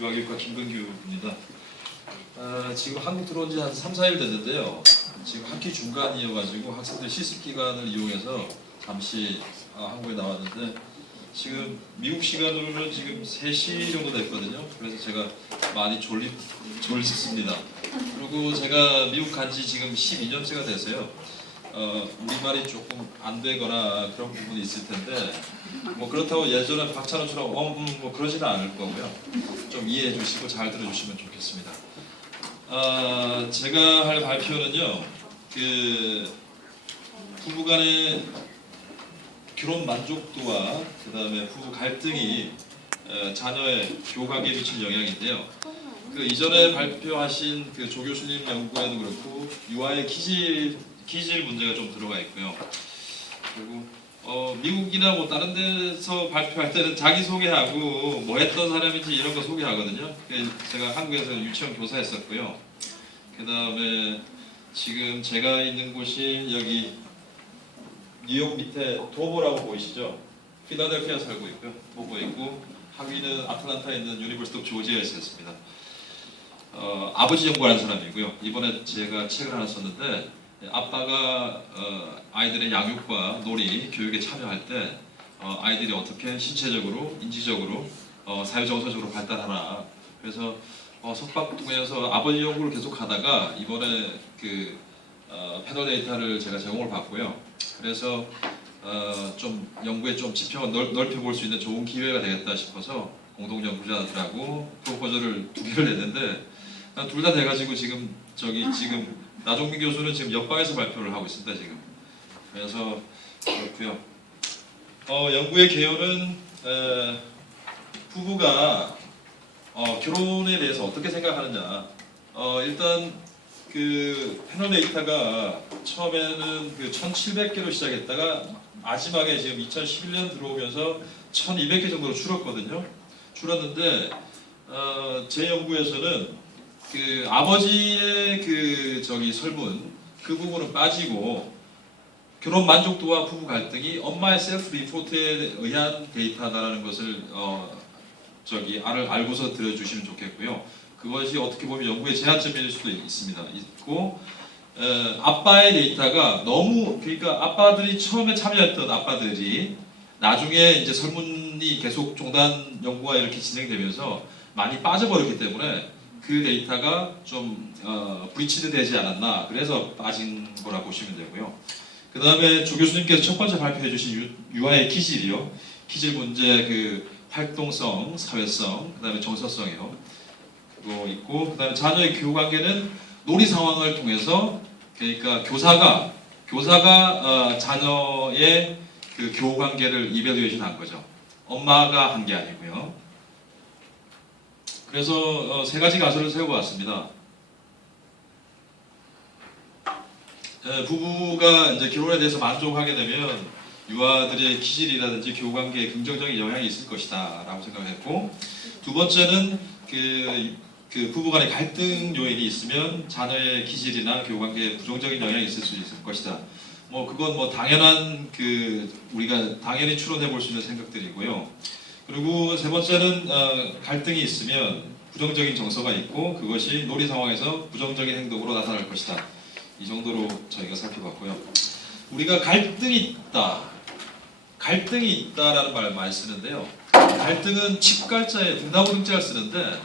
유아교육과 김근규입니다. 지금 한국 들어온 지 한 3, 4일 됐는데요. 지금 학기 중간이어가지고 학생들 실습 기간을 이용해서 잠시 한국에 나왔는데 지금 미국 시간으로는 지금 3시 정도 됐거든요. 그래서 제가 많이 졸립습니다. 그리고 제가 미국 간 지 지금 12년째가 돼서요. 우리말이 조금 안 되거나 그런 부분이 있을 텐데 뭐 그렇다고 예전에 박찬호처럼 뭐 그러지는 않을 거고요. 좀 이해해 주시고 잘 들어주시면 좋겠습니다. 제가 할 발표는요, 그 부부간의 결혼 만족도와 그 다음에 부부 갈등이 자녀의 교감에 미친 영향인데요. 그 이전에 발표하신 그 조 교수님 연구에도 그렇고 유아의 기질 문제가 좀 들어가 있고요. 그리고 미국이나 뭐 다른 데서 발표할 때는 자기 소개하고 뭐 했던 사람인지 이런 거 소개하거든요. 제가 한국에서 유치원 교사했었고요. 그 다음에 지금 제가 있는 곳이 여기 뉴욕 밑에 도보라고 보이시죠? 필라델피아 살고 있고요. 도보 있고 학위는 아틀란타에 있는 유니버시티 오브 조지아에 있었습니다. 아버지 연구하는 사람이고요. 이번에 제가 책을 하나 썼는데 아빠가 아이들의 양육과 놀이, 교육에 참여할 때 아이들이 어떻게 신체적으로, 인지적으로, 사회정서적으로 발달하나. 그래서 석박동에서 아버지 연구를 계속 하다가 이번에 그 패널 데이터를 제가 제공을 받고요. 그래서 좀 연구에 좀 지평을 넓혀볼 수 있는 좋은 기회가 되겠다 싶어서 공동 연구자들하고 프로포저를 2개를 냈는데 둘 다 돼가지고 지금 나종민 교수는 지금 옆방에서 발표를 하고 있습니다 지금. 그래서 그렇고요. 연구의 개요는 부부가 결혼에 대해서 어떻게 생각하느냐. 일단 그 패널 데이터가 처음에는 그 1,700개로 시작했다가 마지막에 지금 2011년 들어오면서 1,200개 정도로 줄었는데 제 연구에서는 그 아버지의 설문 그 부분은 빠지고 결혼 만족도와 부부 갈등이 엄마의 셀프 리포트에 의한 데이터다라는 것을 알고서 들어주시면 좋겠고요. 그것이 어떻게 보면 연구의 제한점일 수도 있고 아빠의 데이터가 그러니까 아빠들이 처음에 참여했던 아빠들이 나중에 이제 설문이 계속 종단 연구가 이렇게 진행되면서 많이 빠져버렸기 때문에 그 데이터가 좀 브리치드 되지 않았나, 그래서 빠진 거라 보시면 되고요. 그 다음에 조 교수님께서 첫 번째 발표해 주신 유아의 기질이요. 기질 문제 그 활동성, 사회성, 그 다음에 정서성이요. 그거 있고, 그 다음에 자녀의 교육 관계는 놀이 상황을 통해서, 그러니까 교사가 자녀의 그 교육 관계를 이밸류에이션 한 거죠. 엄마가 한 게 아니고요. 그래서 3가지 가설을 세워봤습니다. 부부가 이제 결혼에 대해서 만족하게 되면 유아들의 기질이라든지 교감계에 긍정적인 영향이 있을 것이다 라고 생각했고, 두 번째는 그 부부간의 갈등 요인이 있으면 자녀의 기질이나 교감계에 부정적인 영향이 있을 수 있을 것이다. 뭐 그건 뭐 당연한 우리가 당연히 추론해 볼 수 있는 생각들이고요. 그리고 세 번째는 갈등이 있으면 부정적인 정서가 있고 그것이 놀이 상황에서 부정적인 행동으로 나타날 것이다. 이 정도로 저희가 살펴봤고요. 우리가 갈등이 있다라는 말을 많이 쓰는데요. 갈등은 칩갈자에 등나무 등자를 쓰는데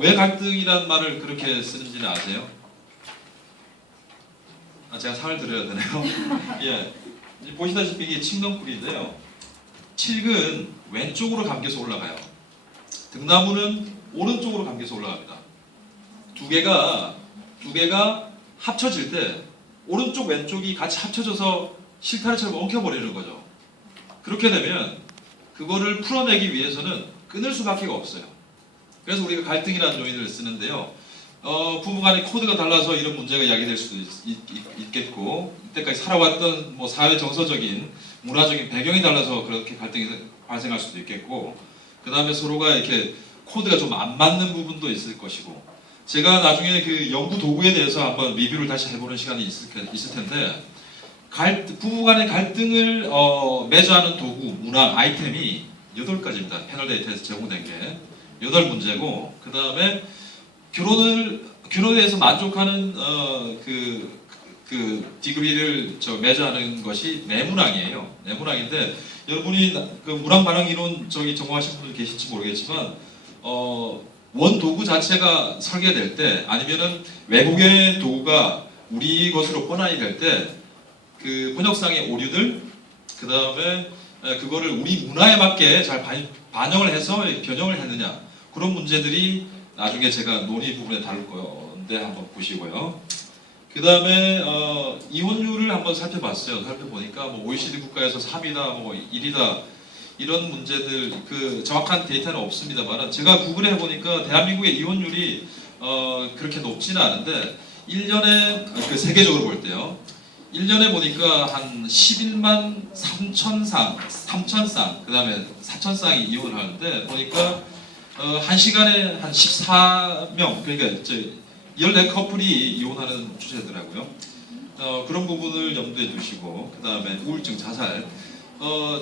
왜 갈등이라는 말을 그렇게 쓰는지는 아세요? 제가 상을 드려야 되네요. 예, 보시다시피 이게 칡넝쿨인데요. 칡은 왼쪽으로 감겨서 올라가요. 등나무는 오른쪽으로 감겨서 올라갑니다. 두 개가 합쳐질 때 오른쪽 왼쪽이 같이 합쳐져서 실타래처럼 엉켜버리는 거죠. 그렇게 되면 그거를 풀어내기 위해서는 끊을 수밖에 없어요. 그래서 우리가 갈등이라는 요인을 쓰는데요. 부부간의 코드가 달라서 이런 문제가 야기될 수도 있겠고, 이때까지 살아왔던 뭐 사회 정서적인, 문화적인 배경이 달라서 그렇게 갈등이 발생할 수도 있겠고, 그 다음에 서로가 이렇게 코드가 좀 안 맞는 부분도 있을 것이고, 제가 나중에 그 연구 도구에 대해서 한번 리뷰를 다시 해보는 시간이 있을 텐데, 부부간의 갈등을 매주하는 도구, 문화, 아이템이 8가지입니다. 패널 데이터에서 제공된 게. 8문제고, 그 다음에 결혼에 대해서 만족하는 그 디그리를 매주하는 것이 내문항이에요. 내문항인데 여러분이 그 문항 반응 이론 전공하신 분들 계실지 모르겠지만 원 도구 자체가 설계될 때 아니면은 외국의 도구가 우리 것으로 번안이 될 때 그 번역상의 오류들 그 다음에 그거를 우리 문화에 맞게 잘 반영을 해서 변형을 했느냐 그런 문제들이 나중에 제가 논의 부분에 다룰 건데 한번 보시고요. 그 다음에 이혼율을 한번 살펴봤어요. 살펴보니까 뭐 OECD 국가에서 3위다, 뭐 1위다 이런 문제들 그 정확한 데이터는 없습니다만 제가 구글에 해보니까 대한민국의 이혼율이 그렇게 높지는 않은데 1년에 그 세계적으로 볼 때요. 1년에 보니까 한 11만 3천 쌍, 그 다음에 4천 쌍이 이혼을 하는데 보니까 한 시간에 한 14명, 그러니까 14커플이 이혼하는 추세더라고요. 그런 부분을 염두에 두시고, 그 다음에 우울증, 자살.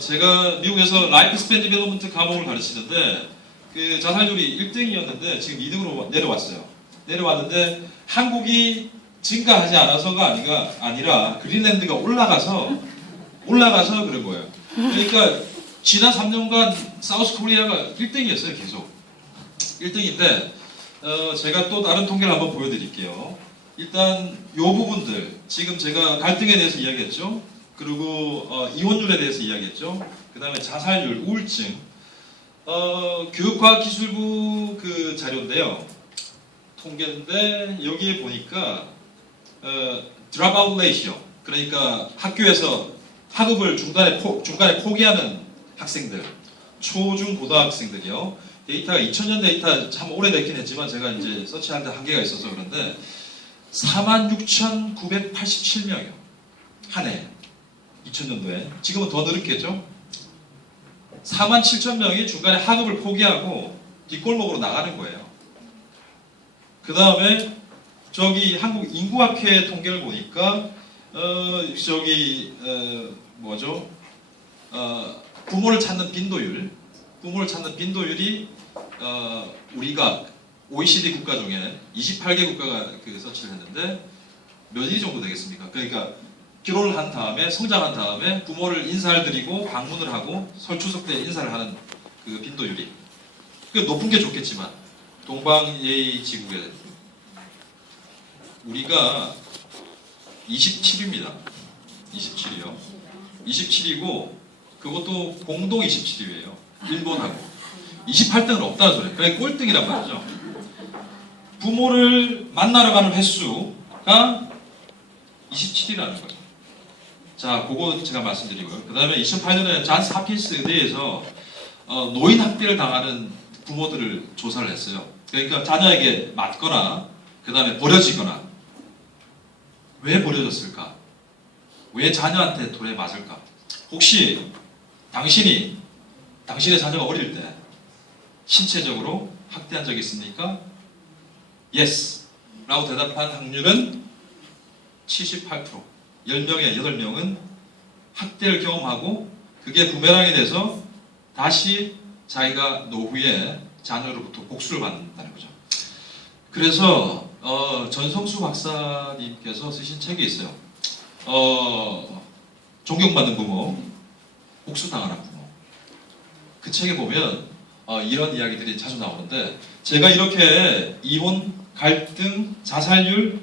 제가 미국에서 라이프 스팬 디벨롭먼트 과목을 가르치는데, 그 자살률이 1등이었는데, 지금 2등으로 내려왔어요. 내려왔는데, 한국이 증가하지 않아서가 아니라, 그린랜드가 올라가서 그런 거예요. 그러니까, 지난 3년간 사우스 코리아가 1등이었어요, 계속. 1등인데, 제가 또 다른 통계를 한번 보여드릴게요. 일단 이 부분들 지금 제가 갈등에 대해서 이야기했죠. 그리고 이혼율에 대해서 이야기했죠. 그 다음에 자살률, 우울증. 교육과학기술부 그 자료인데요. 통계인데 여기에 보니까 드랍아웃 레이시오, 그러니까 학교에서 학업을 중간에 포기하는 학생들, 초중 고등학생들이요. 데이터가 2000년 데이터 참 오래됐긴 했지만 제가 이제 서치하는데 한계가 있어서 그런데 46,987명이요. 한 해. 2000년도에. 지금은 더 늘었겠죠? 47,000명이 중간에 학업을 포기하고 뒷골목으로 나가는 거예요. 그 다음에 저기 한국 인구학회 통계를 보니까 부모를 찾는 빈도율이 우리가 OECD 국가 중에 28개 국가가 그 서치를 했는데 몇 위 정도 되겠습니까? 그러니까 결혼을 한 다음에 성장한 다음에 부모를 인사를 드리고 방문을 하고 설 추석 때 인사를 하는 그 빈도율이 그 높은 게 좋겠지만 동방예의 지국에 우리가 27위입니다. 27위요. 27위고 그것도 공동 27위예요. 일본하고 28등은 없다는 소리예요. 그게 꼴등이란 말이죠. 부모를 만나러 가는 횟수가 27이라는 거예요. 자, 그거 제가 말씀드리고요. 그 다음에 2008년에 잔 사피스 의대에서 노인 학대를 당하는 부모들을 조사를 했어요. 그러니까 자녀에게 맞거나 그 다음에 버려지거나 왜 버려졌을까? 왜 자녀한테 돌에 맞을까? 혹시 당신의 자녀가 어릴 때 신체적으로 학대한 적이 있습니까? Yes 라고 대답한 확률은 78%. 10명에 8명은 학대를 경험하고 그게 부메랑이 돼서 다시 자기가 노후에 자녀로부터 복수를 받는다는 거죠. 그래서 전성수 박사님께서 쓰신 책이 있어요. 존경받는 부모, 복수당하는 부모. 그 책에 보면 이런 이야기들이 자주 나오는데 제가 이렇게 이혼, 갈등, 자살률,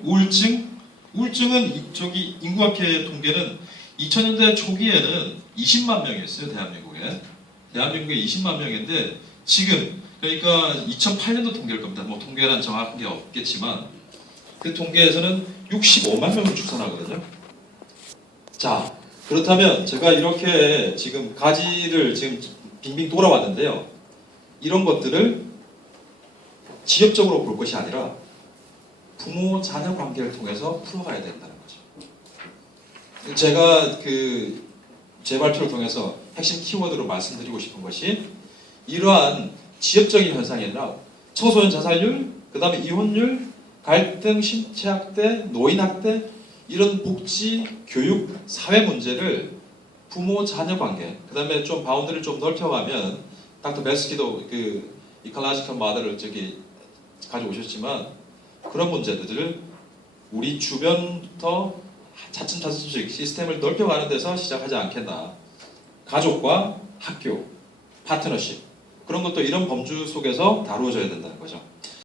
우울증은 저기 인구학회 통계는 2000년대 초기에는 20만 명이었어요. 대한민국에 20만 명인데 지금 그러니까 2008년도 통계일 겁니다. 뭐 통계는 정확한 게 없겠지만 그 통계에서는 65만 명을 추산하거든요. 자, 그렇다면 제가 이렇게 지금 가지를 지금 빙빙 돌아왔는데요. 이런 것들을 지엽적으로 볼 것이 아니라 부모 자녀 관계를 통해서 풀어가야 된다는 거죠. 제가 제 발표를 통해서 핵심 키워드로 말씀드리고 싶은 것이 이러한 지엽적인 현상이 아니라 청소년 자살률, 그 다음에 이혼율, 갈등, 신체학대, 노인학대 이런 복지, 교육, 사회 문제를 부모 자녀 관계, 그 다음에 좀 바운드를 좀 넓혀가면 닥터 베스키도 이컬라지컬 모델을 가져오셨지만 그런 문제들을 우리 주변부터 차츰차츰씩 시스템을 넓혀가는 데서 시작하지 않겠나. 가족과 학교, 파트너십 그런 것도 이런 범주 속에서 다루어져야 된다는 거죠.